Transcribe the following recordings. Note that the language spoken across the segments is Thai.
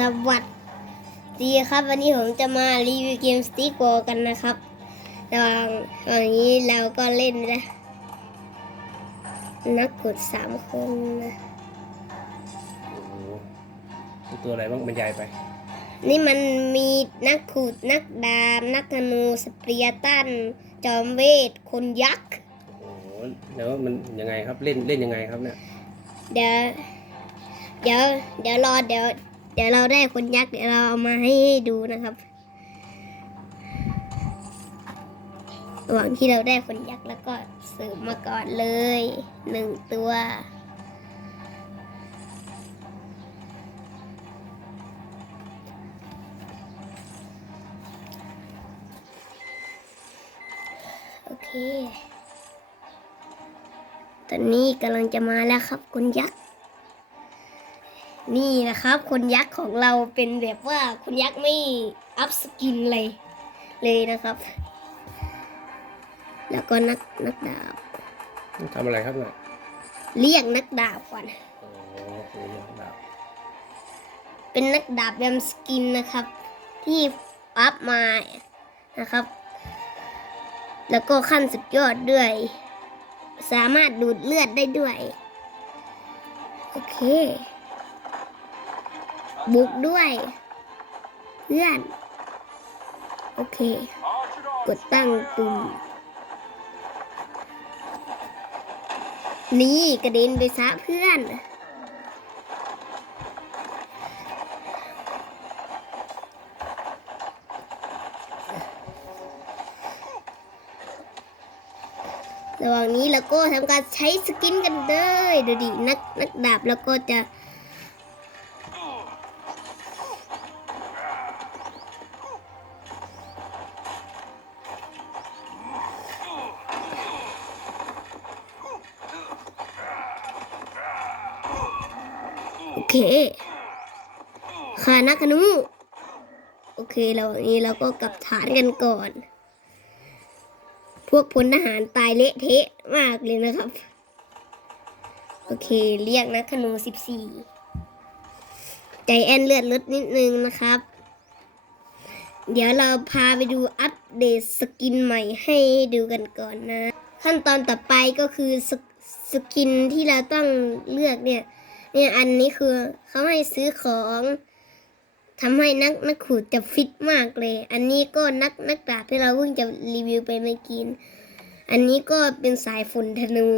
สวัสดีครับ วันนี้ผมจะมารีวิวเกมสติ๊กโกกันนะครับระหว่างระหว่างนี้เราก็เล่นนะนักกดสามคนนะโอ้โหมีตัวอะไรบ้างบรรยายไป นี่มันมีนักขุดนักดาบนักธนูสเปรียตัน จอมเวท คนยักษ์โอ้โหแล้วมันยังไงครับเล่นเล่นยังไงครับเนี่ยเดี๋ยวเดี๋ยวเดี๋ยวรอเดี๋ยว เดี๋ยวเราได้คนยักษ์เดี๋ยวเราเอามาให้ดูนะครับระหว่างที่เราได้คนยักษ์แล้วก็เสริมมาก่อนเลยหนึ่งตัวโอเค ตอนนี้กำลังจะมาแล้วครับคนยักษ์ นี่นะครับ คนยักษ์ของเราเป็นแบบว่าคนยักษ์ไม่อัพสกินเลยเลยนะครับ แล้วก็นักนักดาบทำอะไรครับเนี่ยเรียกนักดาบก่อนโอ้โหโอ้โหดาบเป็นนักดาบแบมสกินนะครับ ที่อัพมานะครับ แล้วก็ขั้นสุดยอดด้วย สามารถดูดเลือดได้ด้วย โอเค บุกด้วย เพื่อน โอเค กดตั้งปุ่มนี่กระเด็นไปซะเพื่อน ระหว่างนี้เราก็ทำการใช้สกินกันเลยดูดินักนักดาบแล้วก็จะ โอเคขานักกนูโอเคเระหว่างนี้เราก็กลับฐานกันก่อน พวกพลทหารตายเละเทะมากเลยนะครับ โอเคเรียกนักขนูสิบสี่ใจแอนเลือดลดนิดนึงนะครับ เดี๋ยวเราพาไปดูอัปเดตสกินใหม่ให้ดูกันก่อนนะ ขั้นตอนต่อไปก็คือสสกินที่เราต้องเลือกเนี่ย เนี่ยอันนี้คือเขาให้ซื้อของทำให้นักนักขูดจะฟิตมากเลย อันนี้ก็นักนักดาบที่เราเพิ่งจะรีวิวไปเมื่อกี้อันนี้ก็เป็นสายฝนธนู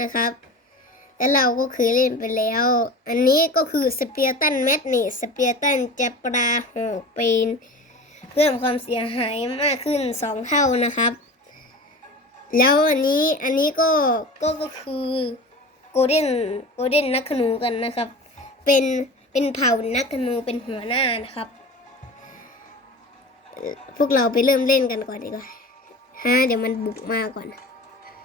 นะครับ แล้วเราก็เคยเล่นไปแล้ว อันนี้ก็คือสเปียร์ตันแมทเนสสเปียร์ตันจะปลาหอกเป็นเพิ่มความเสียหายมากขึ้นสองเท่านะครับ แล้วอันนี้อันนี้ก็ก็ก็คือ โกลเด้นโกลเด้นนักขนูกันนะครับ เป็นเป็นเผ่านักขนูเป็นหัวหน้านะครับ พวกเราไปเริ่มเล่นกันก่อนดีกว่าฮะเดี๋ยวมันบุกมาก่อน